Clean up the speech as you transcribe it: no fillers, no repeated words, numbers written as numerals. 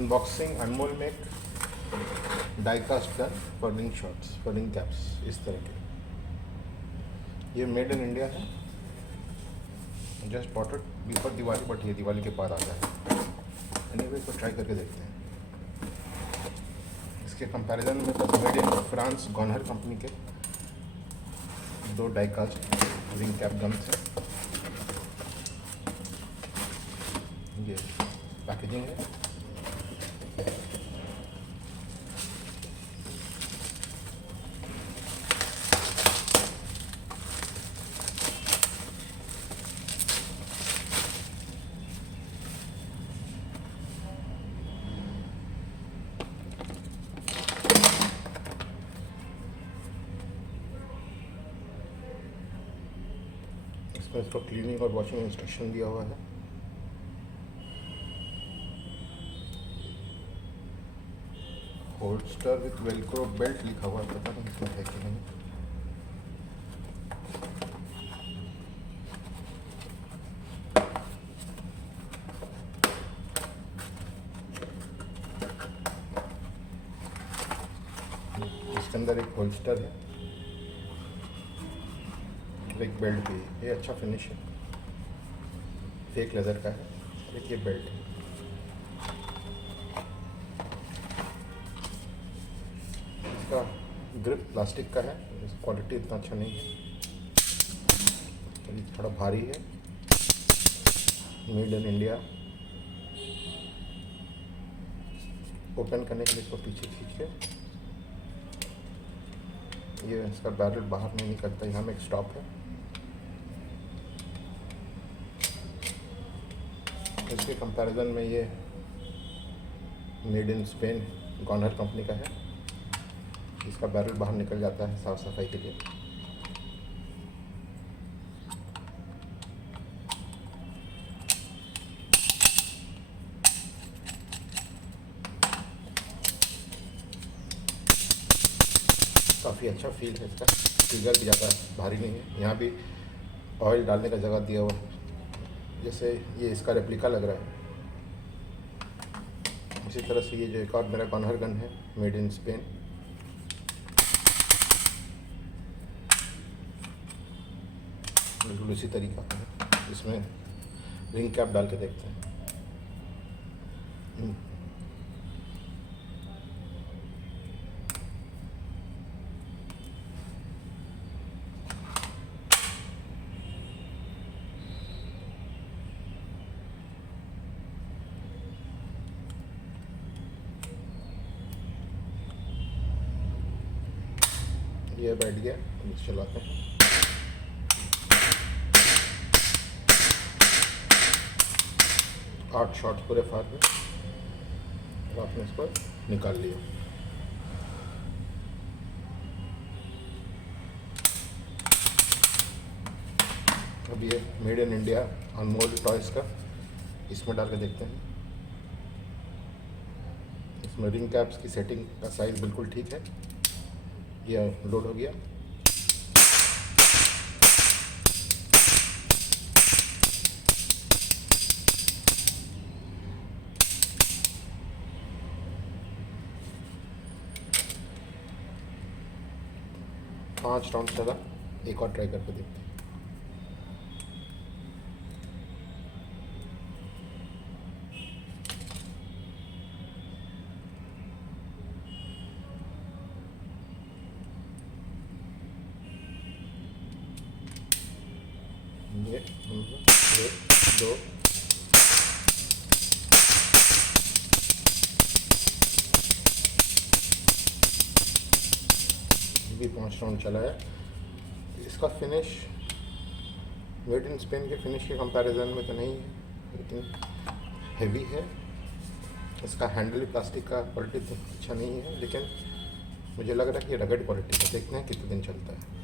Unboxing Anmol में die cast gun for ring shots for ring caps इस तरह के। ये मेड इन इंडिया है, just bought it before Diwali, but ये दिवाली के बाद आ जाए। एनीवे इसको ट्राई करके देखते हैं। इसके कंपैरिजन में तो made in France Gonher company के 2 die cast ring cap guns हैं। ये पैकेजिंग है। इसमें इसको क्लीनिंग और वॉशिंग इंस्ट्रक्शन दिया हुआ है। होल्स्टर विथ वेलक्रो बेल्ट लिखा हुआ है, पता नहीं इसमें है कि नहीं। इसके अंदर एक होल्स्टर है, एक बेल्ट भी है। ये अच्छा फिनिश है, फेक लेदर का है। एक ये बेल्ट है। इसका ग्रिप प्लास्टिक का है, क्वालिटी इतना अच्छा नहीं है, ये थोड़ा भारी है। Made in India. ओपन करने के लिए इसको पीछे खींच के, ये इसका बैरल बाहर नहीं निकलता। यहाँ में एक स्टॉप है। इसके कंपैरिजन में ये मेड इन स्पेन गॉनहर कंपनी का है। इसका बैरल बाहर निकल जाता है साफ सफाई के लिए। काफ़ी अच्छा फील है इसका। ट्रिगर भी ज़्यादा भारी नहीं है। यहाँ भी ऑयल डालने का जगह दिया हुआ है, जैसे ये इसका रेप्लिका लग रहा है। इसी तरह से ये जो एक और मेरा गॉनहर गन है मेड इन स्पेन, बिल्कुल इसी तरीका का है। इसमें रिंग कैप डाल के देखते हैं। ये बैठ गया, इसे चलाते हैं। आठ शॉट्स पूरे फायर में, और आपने इसको निकाल लिया। अब ये made in India Anmol toys का, इसमें डाल के देखते हैं। इसमें रिंग कैप्स की सेटिंग का साइज़ बिल्कुल ठीक है। ये लोड हो गया। पाँच राउंड चला, एक और ट्राई करके देखते हैं। ये 1 2 भी 5 राउंड चला है। इसका फिनिश मेड इन स्पेन के फिनिश के कंपैरिजन में तो नहीं है, लेकिन हेवी है। इसका हैंडल प्लास्टिक का क्वालिटी तो अच्छा नहीं है, लेकिन मुझे लग रहा है कि ये रगड़ क्वालिटी है। देखते हैं कितने दिन चलता है।